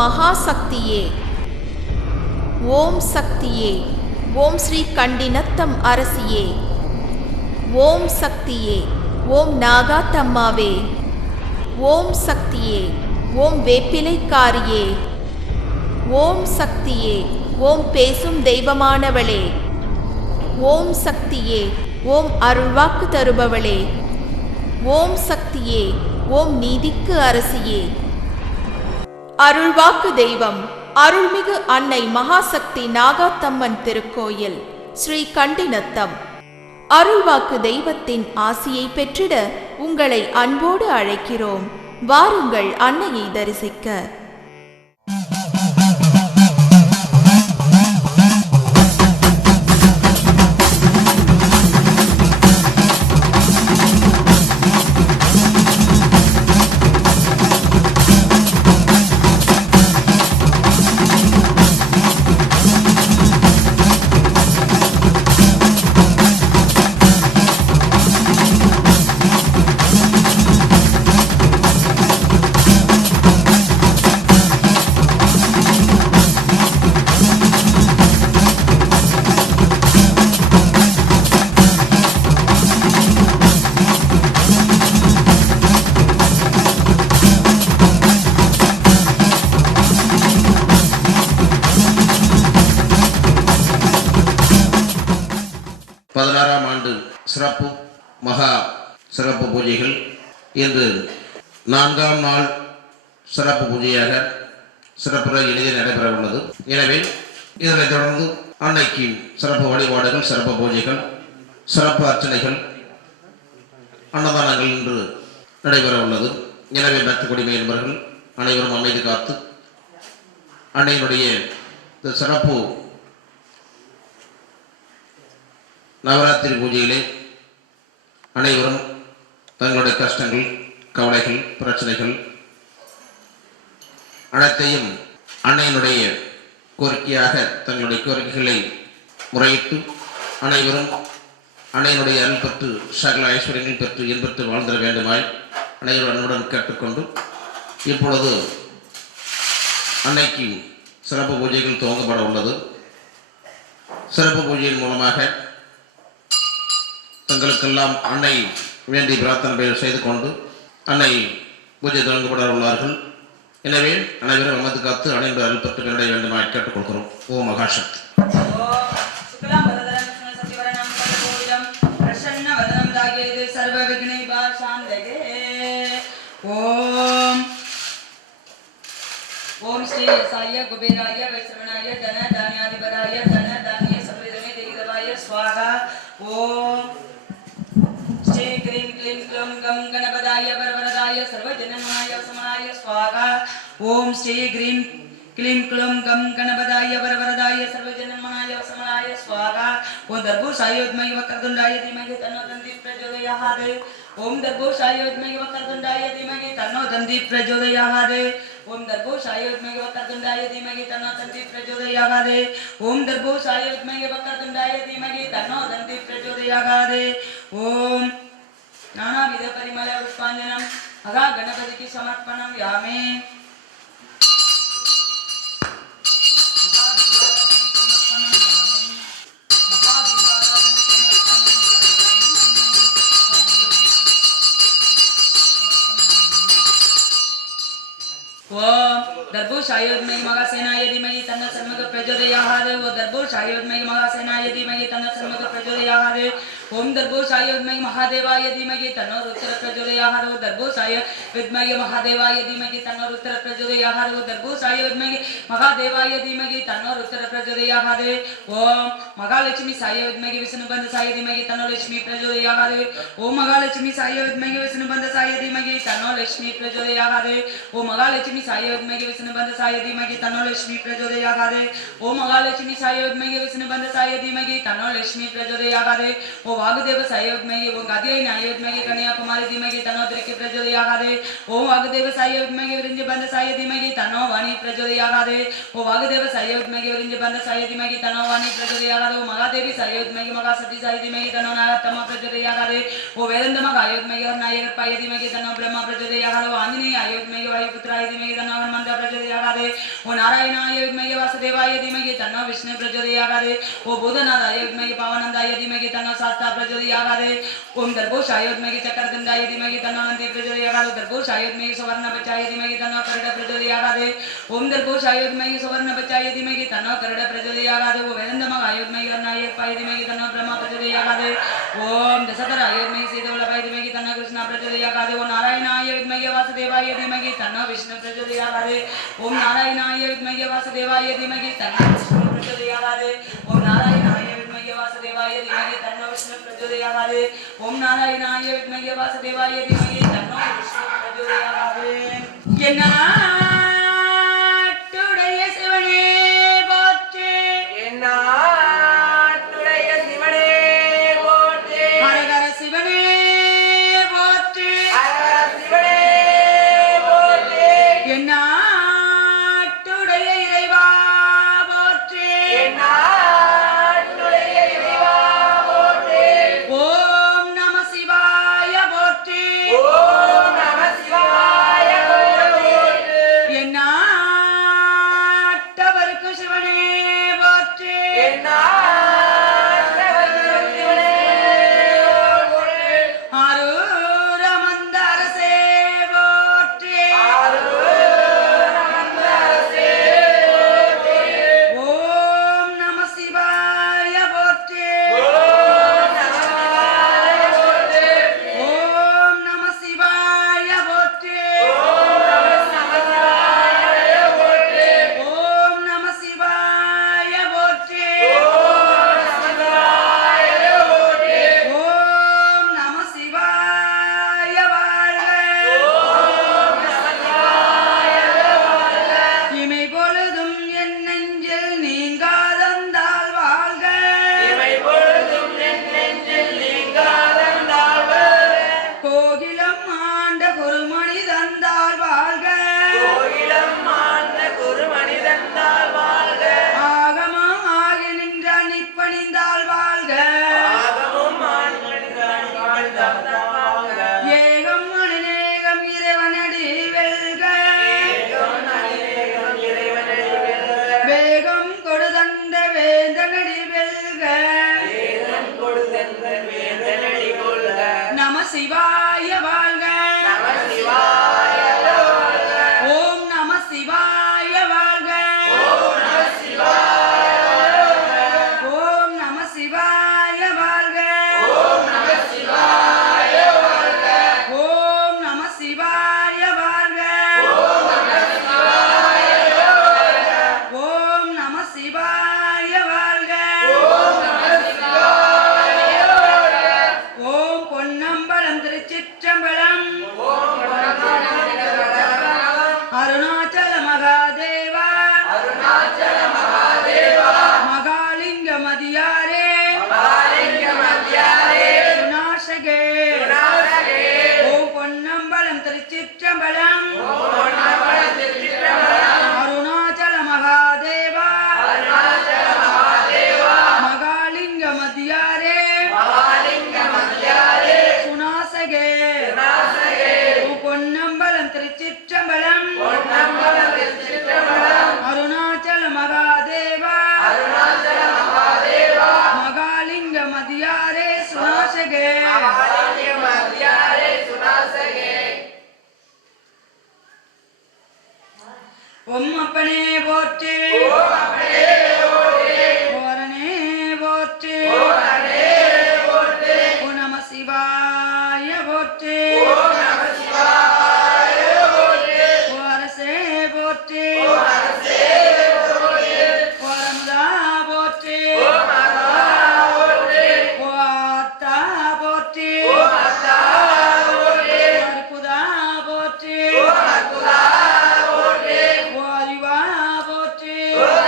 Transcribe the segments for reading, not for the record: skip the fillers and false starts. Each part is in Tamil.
மகாசக்தியே, ஓம் சக்தியே, ஓம் ஸ்ரீ கண்டினத்தம் அரசியே, ஓம் சக்தியே, ஓம் நாகாத்தம்மாவே, ஓம் சக்தியே, ஓம் வேப்பிலைக்காரியே, ஓம் சக்தியே, ஓம் பேசும் தெய்வமானவளே, ஓம் சக்தியே, ஓம் அருள்வாக்கு தருபவளே, ஓம் சக்தியே, ஓம் நீதிக்கு அரசியே. அருள்வாக்கு தெய்வம் அருள்மிகு அன்னை மகாசக்தி நாகாத்தம்மன் திருக்கோயில் ஸ்ரீ கண்டினத்தம். அருள்வாக்கு தெய்வத்தின் ஆசியை பெற்றிட உங்களை அன்போடு அழைக்கிறோம். வாருங்கள் அன்னையை தரிசிக்க. சிறப்பு மகா சிறப்பு பூஜைகள் இன்று 4ஆம் நாள் சிறப்பு பூஜையாக சிறப்புற எளிதில் நடைபெற உள்ளது. எனவே இதனைத் தொடர்ந்து அன்னைக்கு சிறப்பு வழிபாடுகள், சிறப்பு பூஜைகள், சிறப்பு அர்ச்சனைகள், அன்னதானங்கள் இன்று நடைபெற உள்ளது. எனவே பக்த குடிமை என்பவர்கள் அனைவரும் அமைதி காத்து அன்னையினுடைய இந்த சிறப்பு நவராத்திரி பூஜையிலே அனைவரும் தங்களுடைய கஷ்டங்கள், கவலைகள், பிரச்சனைகள் அனைத்தையும் அன்னையினுடைய கோரிக்கையாக தங்களுடைய கோரிக்கைகளை முறையிட்டு அனைவரும் அன்னையினுடைய அருள் பெற்று சகல ஐஸ்வர்யங்கள் பெற்று இன்பெற்று வாழ்ந்திட வேண்டுமாய் அனைவரும் அன்புடன் கேட்டுக்கொண்டு இப்பொழுது அன்னைக்கு சிறப்பு பூஜைகள் துவங்கப்பட உள்ளது. சிறப்பு பூஜையின் மூலமாக தங்களுக்கெல்லாம் அன்னை வேண்டி பிரார்த்தனை செய்து கொண்டு அன்னை பூஜை தொடங்கப்பட உள்ளார்கள். எனவே அனைவரும் அமர்ந்து காத்து அனைவரும் அருள் பெற்று கண்டை வேண்டுமாய் கேட்டுக்கொள்கிறோம். ஓம் மகாசக்தி. ஓம் ஸ்ரீ சாய குபேராய வைஷ்ணவனாய தன தானியாதிபதாய தன தானிய சம்ரிதமே தேகிதவாய ஸ்வாகா. ஓம் ஸ்ரீ க்ரீம் க்ளீம் க்ளூம் கம் கணபதாய வரவரதாய சர்வஜனநாய சமனாய ஸ்வாகா. ஓம் ஸ்ரீ க்ரீம் க்ளீம் க்ளூம் கம் கணபதாய வரவரதாய சர்வஜனநாய சமனாய ஸ்வாகா. ஓம் தர்பூஷாயோத்மய வக்ரதுண்டாய தீமஹி தன்னோ தந்தி பிரச்சோதயாத். ஓம் தர்பூஷாயோத்மய வக்ரதுண்டாய தீமஹி தன்னோ தந்தி பிரச்சோதயாத். ஓம் தர்பூஷாயோத்மய வக்ரதுண்டாய தீமஹி தன்னோ தந்தி பிரச்சோதயாத். ஓம் தர்பூஷாயோத்மய வக்ரதுண்டாய தீமஹி தன்னோ தந்தி பிரச்சோதயாத். ஓம் நானாவித பரிமள புஷ்பாஞ்சனம் மகா கணபதிக்கு சமர்ப்பணம் யாமே. ஓம் தர்பூஷாயோத்மய மகாசேனாய தீமஹி தன்னோ சர்மக பிரச்சோதயாத். ஓம் தர்பூஷாயோத்மய மகாசேனாய தீமஹி தன்னோ சர்மக பிரச்சோதயாத். ஓம் தர்பூஷாயோத்மய மகாதேவாய தீமஹி தன்னோ ருத்ர பிரச்சோதயாத். ஓம் தர்பூஷாயோத்மய மகாதேவாய தீமஹி தன்னோ ருத்ர பிரச்சோதயாத். ஓம் தர்பூஷாயோத்மய மகாதேவாய தீமஹி தன்னோ ருத்ர பிரச்சோதயாத். ஓம் மகாலட்சுமி சாயோத்மய விஷ்ணுபந்த சாய தீமஹி தன்னோ லட்சுமி பிரச்சோதயாத். ஓம் மகாலட்சுமி சாயோத்மய விஷ்ணுபந்த சாய தீமஹி தன்னோ லட்சுமி பிரச்சோதயாத். ஓம் மகாலட்சுமி சாயோத்மய விஷ்ணுபந்த சாய தீமஹி தன்னோ லட்சுமி பிரச்சோதயாத். प्रचोदयागादे ओम महालक्ष्मी साय विद्महे विष्णुबंध साय धीमहि तन्नो लक्ष्मी प्रचोदयागादे ओम वागदेव साय विद्महे ओम गादियाय विद्महे कन्याकुमारी धीमहि तन्नो त्रिकी प्रचोदयागादे ओम वागदेव साय विद्महे वृंजबंध साय धीमहि तन्नो वाणी प्रचोदयागादे ओम वागदेव साय विद्महे वृंजबंध साय धीमहि तन्नो वाणी प्रचोदयागादे ओम महादेवी साय विद्महे महासती साय धीमहि तन्नो नागतम प्रचोदयागादे ओम वेदंत महायुद्महे और नायक पाय धीमहि तन्नो ब्रह्मा प्रचोदयागादे ओम आंजनेय आयुद्महे वायुपुत्राय धीमहि तन्नो हनुमंत प्रचोदयागादे ओम नारायणाय विद्महे वासुदेवाय धीमहि तन्नो विष्णु प्रचोदयागादे ओम भूतनाथाय विद्महे पावनंदाय धीमहि तन्नो शास्ता प्रचोदयागादे ओम दर्भोषाय विद्महे चक्रदंडाय धीमहि तन्नो नंदी प्रचोदयागादे दर्भोषाय विद्महे सुवर्णपचाय धीमहि तन्नो गरुड प्रचोदयागादे ओम दर्भोषाय विद्महे सुवर्णपचाय धीमहि तन्नो गरुड प्रचोदयागादे ओम वेदंत महायुद्महे और नायक पाय धीमहि तन्नो ब्रह्मा प्रचोदयागादे ओम दशरथाय विद्महे सीतावल्लभाय धीमहि तन्नो कृष्ण प्रचोदयागादे ओम नारायणाय विद्महे वासुदेवाय धीमहि तन्नो विष्णु प्रचोदयागादे ओम नारायणाय विद्महे वासुदेवाय धीमहि तन्नो विष्णु प्रचोदयागादे ओम नारायणाय विद्महे वासुदेवाय धीमहि तन्नो विष्णु प्रचोदयागादे ओम नारायणाय विद्महे वासुदेवाय धीमहि तन्नो विष्णु प्रचोदयागादे என்னாட்டுடைய சிவனே போற்றி என்னாட்டுடைய சிவனே போற்றி ஹரஹர சிவனே போற்றி ஹரஹர சிவனே போற்றி என்னாட்டுடைய இறைவா போற்றி என்னாட்டுடைய இறைவா போற்றி ஓம் நம சிவாய போற்றி ஓம் நம சிவாய போற்றி என்னாட்டவருக்கு சிவனே போற்றி என்னாட்டுடைய சிவனே போற்றி ஆரூர மந்த அரசே போற்றி ஆரூரமந்தரசே போற்றி ஓம் நம சிவாய போற்றி ஓம் நம சிவாய போற்றி ஓம் நம சிவாய போற்றி ஓம் நம சிவாய போற்றி ஓம் நம சிவாய வாழ்க இமை பொழுதும் என் நெஞ்சில் நீங்காதந்தால் வாழ்க இமை பொழுதும் என் நெஞ்சில் நீங்காதந்தாள் கோகிலம் ஆண்ட குருமணி தந்தால் வாழ்க கோயிலம் ஆண்ட குருமனிதந்தாள் வாழ்க ஆகமம் ஆகி நின்ற நிப்பணிந்தால் வாழ்க ஆகமும் ஆண்மனிதான் வாழ்ந்தாள் வாழ்க ஏகம் அநேகம் இறைவனடி வெல்க ஏகம் அநேகம் இறைவனடி வெல்க வேகம் கொடுதந்த வேந்தனடி வெல்க வேதம் கொடுத்தென்ற வேதனடி கொள்க நம சிவாய வாழ்க நம சிவாய வாழ்க ஓம் நம சிவாய வாழ்க ஓம் நம சிவாய ஓம் நம சிவாய வாழ்க ஓம் நம சிவாய வாழ்க ஓம் நம சிவாய வாழ்க ஓம் நம சிவாய ஓம் நம சிவாய வாழ்க ஓம் நம சிவாய வாழ்க ஓம் பொன்னம்பலம் திருச்சிற்றம்பலம் ஓம் அருணாச்சல மகாதேவா அருணாச்சல மகாதேவா மகாலிங்க மதியாரே மகாலிங்க மத்தியாரே சுநாசகே குணாசகே ஓம் பொன்னம்பலம் திருச்சிற்றம்பலம் திருச்சிற்றம்பலம் அருணாச்சல மகாதேவா அருணாச்சல மகாதேவா மகாலிங்க மதியாரே மகாலிங்க மத்தியாரே சுநாசகே குணாசகே ஓம் பொன்னம்பலம் திருச்சிற்றம்பலம் பொன்னம்பலம் திருச்சிற்றம்பலம் அருணாச்சல மகாதேவா அருணாச்சல மகாதேவா மகாலிங்க மதியாரே சுநாசகே மகாலிங்க மத்தியாரே குணாசகே ஓம் அப்பனே போற்றி ஓம் அப்பனே போற்றி ஓரணே போற்றி ஓரணே போற்றி ஓ நம சிவாய போற்றி ஓம் நம சிவாய போற்றி ஓ அரசே போற்றி ஓம் அரசே போற்றி ஓ அமுதா போற்றி ஓம் அத்தா போற்றி ஓ ஆத்தா போற்றி ஓம் அத்தா போற்றி ஓ அற்புதா போற்றி ஓம் அற்புதா போற்றி ஓ அறிவா போற்றி ஓம்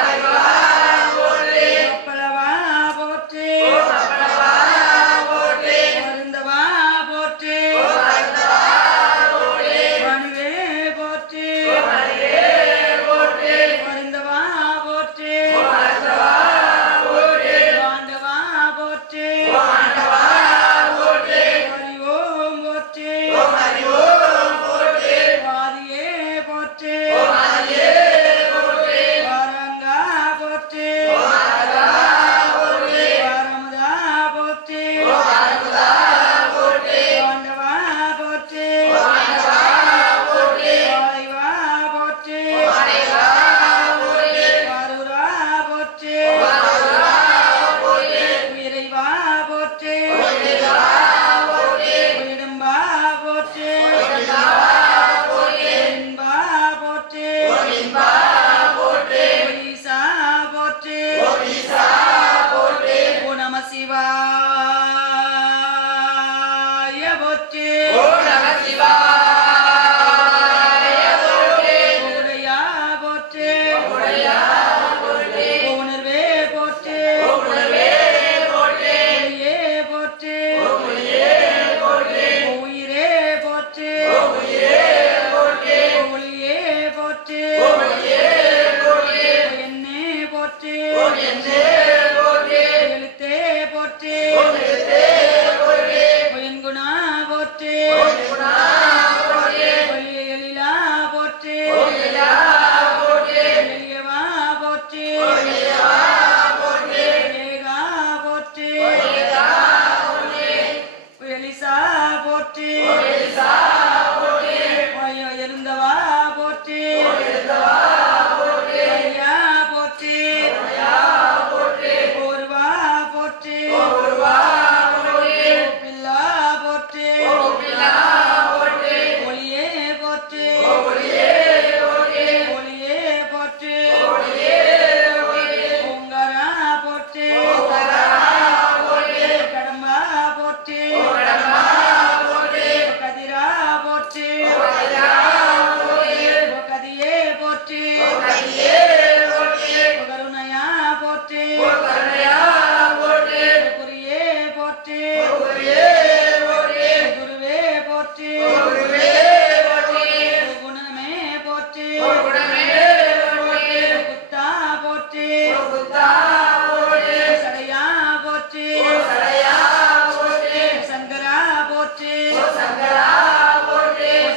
எழுத்தே போற்றி பொயன்குணா போற்றி எழிலா போற்றி எளியவா போற்றி ஏகா போற்றி எலிசா போற்றி எழுந்தவா போற்றி ஐயா போற்றி ஒருவா போற்றி பில்லா போற்றி ஒளியே போற்றி ஒளியே போற்றி ஓங்காரா போற்றி கடம்பா போற்றி கதிரா போற்றி கதியே போற்றி கருணையா போற்றி குறியே போற்றி குருவே போற்றி குணமே போற்றி குத்தா போற்றி சடையா போற்றி சங்கரா போற்றி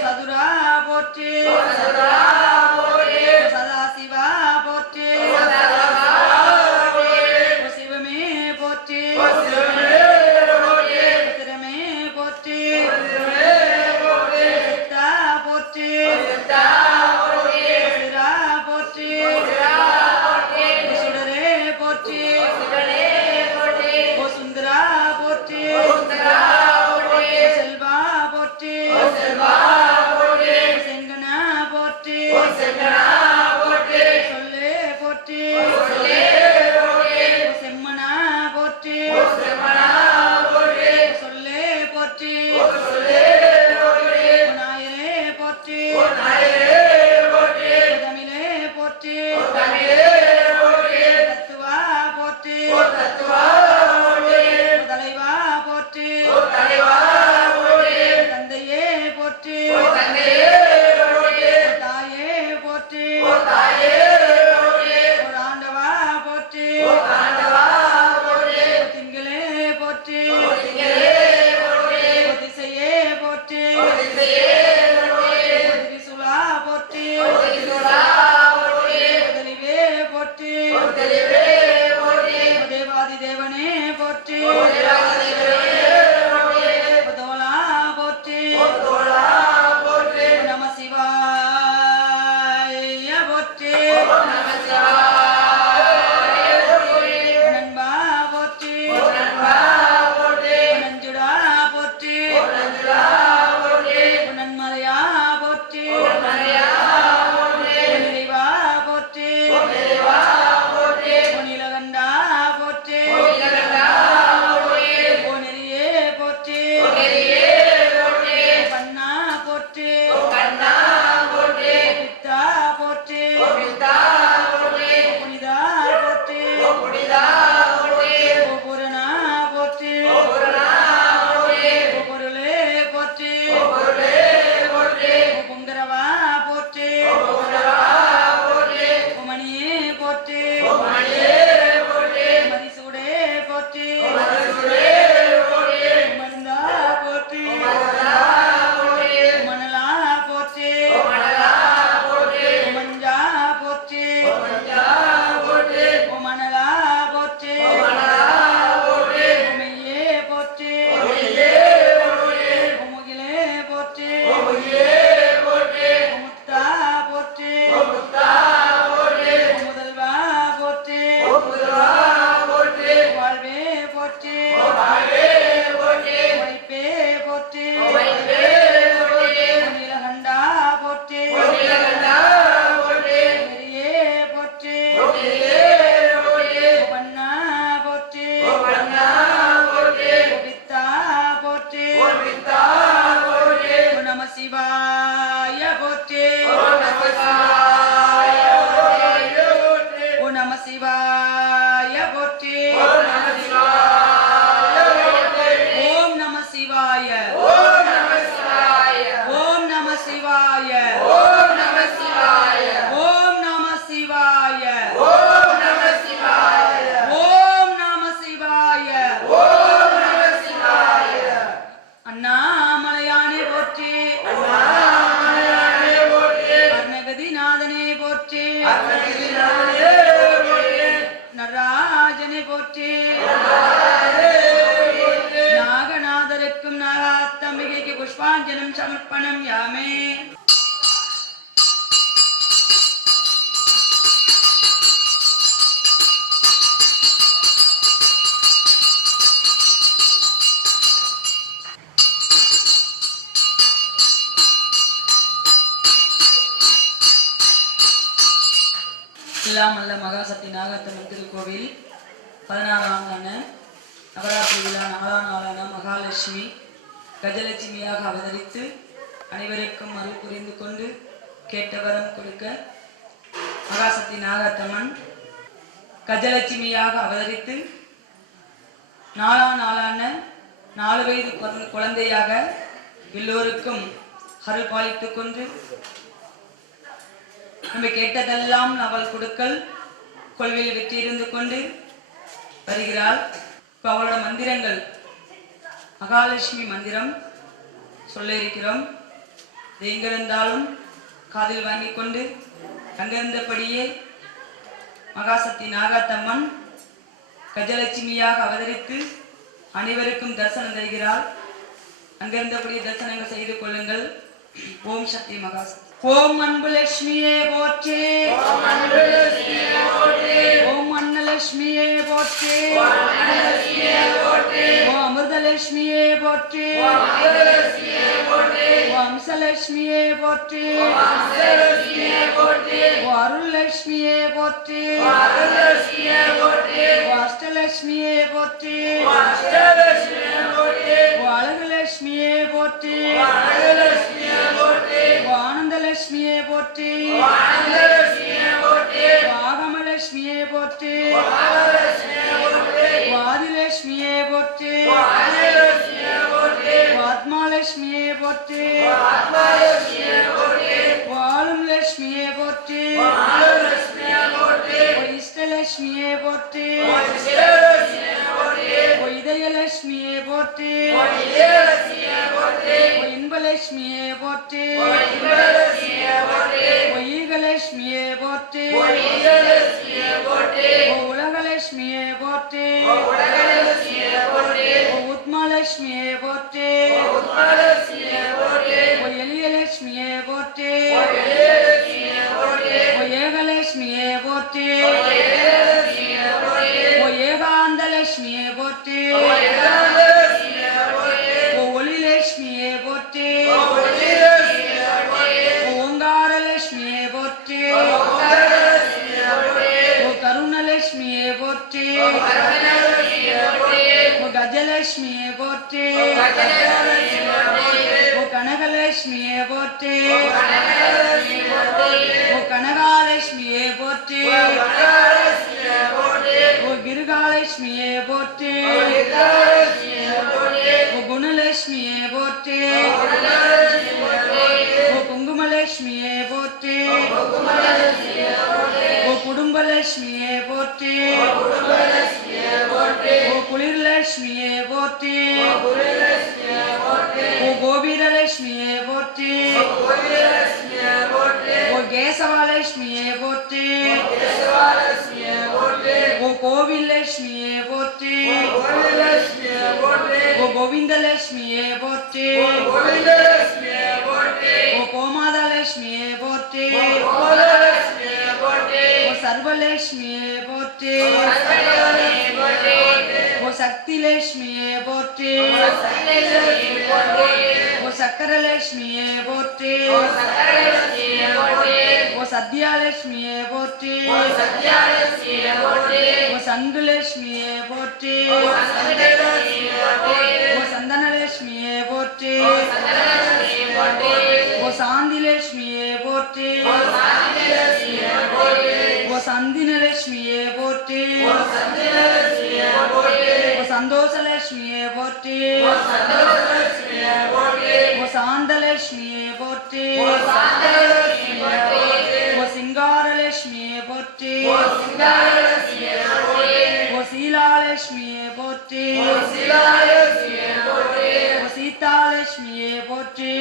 சதுரா போற்றி சதாசிவா போற்றி சிவமே போற்றி சிரமே போற்றி சித்தா போற்றி சிரா போற்றி சுடரே போற்றி சுந்தரா போற்றி செல்வா போற்றி செங்கனா போற்றி சொல்லே போற்றி செம்மனா போற்றி சொல்லே போற்றி நாயரே போற்றி தமிழே போற்றி தத்துவா போற்றி தலைவா போற்றி தந்தையே போற்றி தாயே போற்றி ஆண்டவா போற்றி திங்களே போற்றி திசையே போற்றி திரிசுலா போற்றி தெளிவே போற்றி தேவாதி தேவனே போற்றி தோலா போற்றி நம சிவாய போற்றி நண்பா போற்றி நஞ்சுடா போற்றி நன்மலையா போற்றி நிறைவா போற்றி நீலகண்டா போற்றி நெறியே போற்றி பண்ணா போற்றி பித்தா போற்றி புனிதா போற்றி பூரணா போற்றி பொருளே போற்றி பொங்கரவா போற்றி மணியே போற்றி மதிசூடே போற்றி மருந்தா போற்றி மணலா போற்றி மஞ்சா போற்றி மணலா போற்றி மெய்யே போற்றி முகிலே போற்றி முத்தா போற்றி முதல்வா போற்றி வாழ்வே போற்றி வைப்பே போற்றி நீலகண்டா போற்றி நெறியே போற்றி பண்ணா போற்றி பித்தா போற்றி நம சிவாய போற்றி ஓ நம சிவாய போற்றி ஓம் நம சிவாய ஓம் நம சிவாய ஓம் நம சிவாய ஓம் நம சிவாய ஓம் நம சிவாய நாகேஸ்வரனை போற்றி நாகநாதருக்கும் நாகாத்தம்பிகைக்கு புஷ்பாஞ்சனம் சமர்ப்பணம் யாமே. எல்லாம் அல்ல மகாசக்தி நாகாத்தம்மன் திருக்கோவில் 16ஆம் ஆண்டு நவராத்திரி விழா 4ஆம் நாளான மகாலட்சுமி கஜலட்சுமியாக அவதரித்து அனைவருக்கும் அருள் புரிந்து கொண்டு கேட்ட வரம் கொடுக்க மகாசக்தி நாகாத்தம்மன் கஜலட்சுமியாக அவதரித்து 4ஆம் நாளான 4 வயது குழந்தையாக எல்லோருக்கும் அருள் பாலித்து கொண்டு நம்ம கேட்டதெல்லாம் அவள் கொடுக்கல் கொள்கையில் வெற்றி இருந்து கொண்டு வருகிறாள். இப்போ அவளோட மந்திரங்கள் மகாலட்சுமி மந்திரம் சொல்ல இருக்கிறோம். இது எங்கிருந்தாலும் காதில் வாங்கி கொண்டு அங்கிருந்தபடியே மகாசக்தி நாகாத்தம்மன் கஜலட்சுமியாக அவதரித்து அனைவருக்கும் தரிசனம் தருகிறாள். அங்கிருந்தபடியே தரிசனங்கள் செய்து கொள்ளுங்கள். ஓம் சக்தி மகாசக்தி. ஓம் அன்பு லட்சுமியே போற்றி. ஓம் அன்னலட்சுமியே போற்றி. ஓம் அமிர்தலட்சுமியே போற்றி. ஓம் அம்சலட்சுமியே போற்றி. ஓம் அருள்லட்சுமியே போற்றி. ஓம் அஷ்டலட்சுமியே போற்றி. ஓம் அழகுலட்சுமியே போற்றி. ஆனந்தலட்சுமியே போற்றி. ஆகமலட்சுமியே போற்றி. ஆதிலட்சுமியே போற்றி. ஆத்மாலட்சுமியே போற்றி. வாழும் லட்சுமியே போற்றி. இஷ்டலட்சுமியே போற்றி. இதயலட்சுமியே போற்றி. இன்பலட்சுமியே போற்றி. ஈகலட்சுமியே போற்றி. உலகலட்சுமியே போற்றி. உத்மாலட்சுமியே போற்றி. எளியலட்சுமியே போற்றி. ஏகலட்சுமியே போற்றி. ஏகாந்தலட்சுமியே போற்றி. ஒளிலட்சுமியே போற்றி. ஓங்காரலட்சுமியே போற்றி. கருணலட்சுமியே போற்றி. கஜலட்சுமியே போற்றி. கனகலட்சுமியே போற்றி. கனகாலட்சுமியே போற்றி. கிருகாலட்சுமியே போற்றி. குணலட்சுமியே போற்றி. குங்குமலட்சுமியே போற்றி. குடும்பலட்சுமியே போற்றி. குளிர்லட்சுமியே போற்றி. கோபீரலட்சுமியே போற்றி. கேசவலட்சுமியே போற்றி. கோவிலட்சுமியே போற்றி. கோவிந்தலட்சுமியே போற்றி. கோமாதலட்சுமியே போற்றி. சர்வலட்சுமியே போற்றி. சக்திலட்சுமியே போற்றி. சக்கரலட்சுமியே போற்றி. சத்யாலட்சுமியே போற்றி. சங்குலட்சுமியே போற்றி. சந்தனலட்சுமியே போற்றி. சாந்திலட்சுமியே போற்றி. சந்தினலட்சுமியே போற்றி. சந்தோஷலட்சுமியே போற்றி. சாந்தலட்சுமியே போற்றி. சிங்காரலட்சுமியே போற்றி. சீலாலட்சுமியே போற்றி. சீதாலட்சுமியே போற்றி.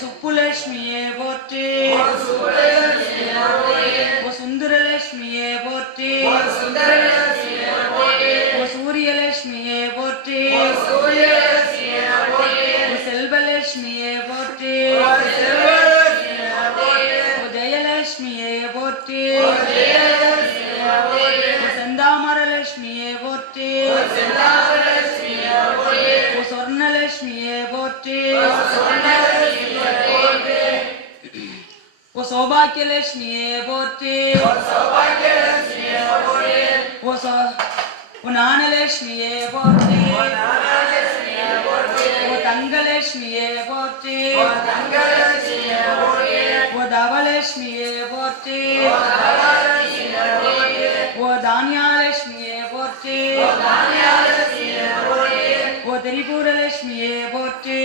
சுப்புலட்சுமியே போற்றி. சுந்தரலட்சுமியே போற்றி. போற்றி சுந்தரலட்சுமியே போற்றி ஓ சூரியலட்சுமியே போற்றி சூரியலட்சுமியே போற்றி ஓ செல்வலட்சுமியே போற்றி செல்வலட்சுமியே போற்றி ஓ ஜெயலட்சுமியே போற்றி ஜெயலட்சுமியே போற்றி ஓ செந்தாமரலட்சுமியே போற்றி செந்தாமரலட்சுமியே போற்றி ஓ சொர்ணலட்சுமியே போற்றி சுந்தரலட்சுமியே போற்றி ஓ சௌபாக்கியலட்சுமியே போற்றி சௌபாகியலட்சுமியே போற்றி ஓ ஞானலட்சுமியே போற்றி ஞானலட்சுமியே போற்றி ஓ தங்கலட்சுமியே போற்றி தங்கலட்சுமியே போற்றி ஓ தவலட்சுமியே போற்றி தவலட்சுமியே போற்றி ஓ தானியாலட்சுமியே போற்றி தானியலட்சுமியே போற்றி ஓ திரிபுரலட்சுமியே போற்றி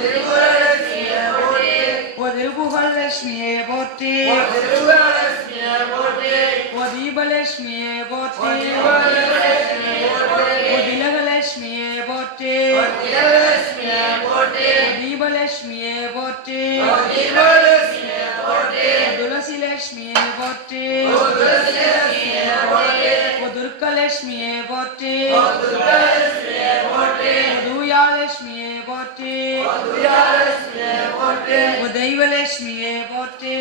திரிபுரலட்சுமியே போற்றி ஓ திருப்புகலட்சுமியே போற்றி திருவலட்சுமியே போற்றி ஓ தீபலட்சுமியே போற்றி தீபலட்சுமியே போற்றி ஓ திலகலட்சுமியே போற்றி திலகலட்சுமியே போற்றி ஓ தீபலட்சுமியே போற்றி தீபலட்சுமியே போற்றி ஓ துளசிலட்சுமியே போற்றி துளசிலட்சுமியே போற்றி ஓ துர்க்கலட்சுமியே போற்றி துர்கலட்சுமியே போற்றி ஓ தூயாலட்சுமியே போற்றி துர்காலட்சுமியே போற்றி ஓ தெய்வலட்சுமியே போற்றி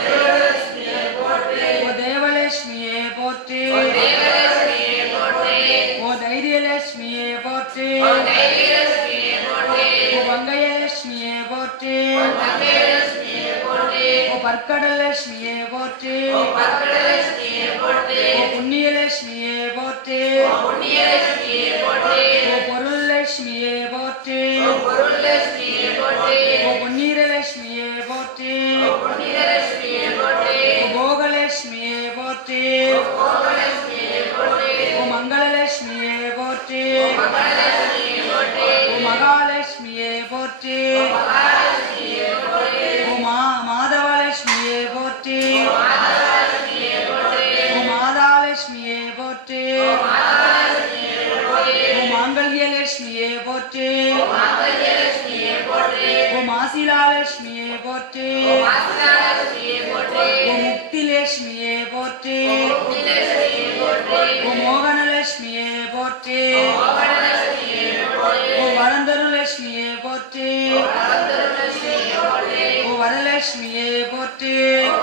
தேவலட்சுமியே போற்றி ஓ தேவலட்சுமியே போற்றி தேவலட்சுமியே போற்றி ஓ தைரியலட்சுமியே போற்றி தைரியலட்சுமியே போற்றி ஓ வங்கையலட்சுமியே போற்றி மங்களலட்சுமியே போற்றி ஓ பற்கடலட்சுமியே போற்றி பத்மலட்சுமியே போற்றி ஓ புண்ணியலட்சுமியே போற்றி புண்ணியலட்சுமியே போற்றி ஓ பொருளலட்சுமியே போற்றி பொருளலட்சுமியே போற்றி ஓ பொன்னீரலட்சுமியே போற்றி புண்ணியலட்சுமியே போற்றி ஓ போகலட்சுமியே போற்றி கோமலட்சுமியே போற்றி ஓ மங்களலட்சுமியே போற்றி மங்களலட்சுமியே போற்றி ஓ மகாலட்சுமியே போற்றி மகாலட்சுமியே போற்றி ஓ மாதவலட்சுமியே போற்றி மாதவலட்சுமியே போற்றி ஓ மாதாலட்சுமியே போற்றி மாதவலட்சுமியே போற்றி ஓ மாங்கல்யலட்சுமியே போற்றி மங்களலட்சுமியே போற்றி ஓ மாசிலாலட்சுமியே போற்றி மாசிலாலட்சுமியே போற்றி ஓ முக்திலட்சுமியே போற்றி புண்ணியலட்சுமியே போற்றி ஓ மோகனலட்சுமியே போற்றி கோமலட்சுமியே போற்றி ஓ வரந்தருலட்சுமியே போற்றி ஓ வரலட்சுமியே போற்றி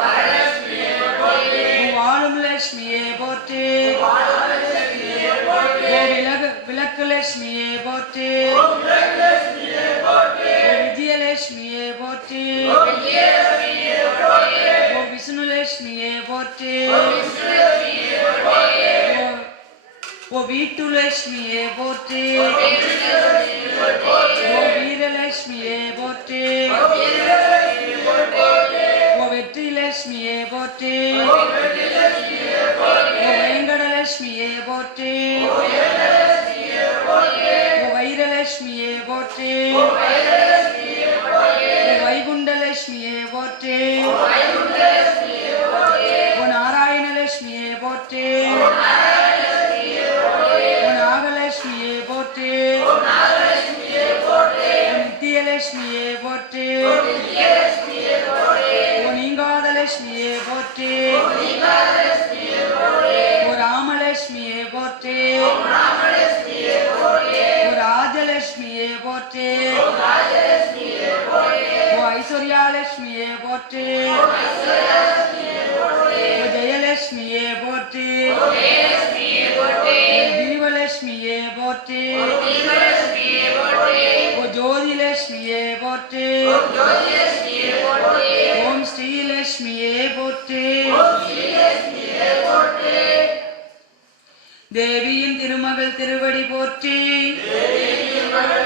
வரலட்சுமியே போற்றி ஓ வாழும் லட்சுமியே போற்றி மாதவலட்சுமியே போற்றி ஓ விளக்குலட்சுமியே போற்றி லட்சுமியே போற்றி ஓ விஜயலட்சுமியே போற்றி விஜயலட்சுமியே போற்றி ஓ விஷ்ணுலட்சுமியே போற்றி விஷ்ணுலட்சுமியே போற்றி ஓ வீட்டுலட்சுமியே போற்றி வீரலட்சுமியே போற்றி ஓ வீரலட்சுமியே போற்றி வீரலட்சுமியே போற்றி ஓ வெற்றிலட்சுமியே போற்றி வெற்றிலட்சுமியே போற்றி ஓ வேங்கடலட்சுமியே போற்றி வேதலட்சுமியே போற்றி ஓ வைரலட்சுமியே போற்றி வைரலட்சுமியே போற்றி ஓ வைகுண்டலட்சுமியே போற்றி வைகுண்டலட்சுமியே போற்றி ஓ நாராயணலட்சுமியே போற்றி நாராயணலட்சுமியே போற்றி ஓ நாகலட்சுமியே போற்றி நாகலட்சுமியே போற்றி ஓ நித்தியலட்சுமியே போற்றி விஜயலட்சுமியே போற்றி ஓ நீங்காதலட்சுமியே போற்றி நீங்காதலட்சுமியே போற்றி ஓ ராமலட்சுமியே போற்றி ராமலட்சுமியே போற்றி ஓ ராஜலட்சுமியே போற்றி ராஜலட்சுமியே போற்றி ஓ ஐஸ்வர்யாலட்சுமியே போற்றி ஐஸ்வர்யலட்சுமியே போற்றி ஓ ஜெயலட்சுமியே போற்றி ஜெயலட்சுமியே போற்றி ஓ தீபலட்சுமியே போற்றி தீபலட்சுமியே போற்றி ஓ ஜோதிலட்சுமியே போற்றி ஜோதிலட்சுமியே போற்றி ஓம் ஸ்ரீலட்சுமியே போற்றி ஸ்ரீலட்சுமியே போற்றி தேவியின் திருமகள் திருவடி போற்றி தேவி திருமகள்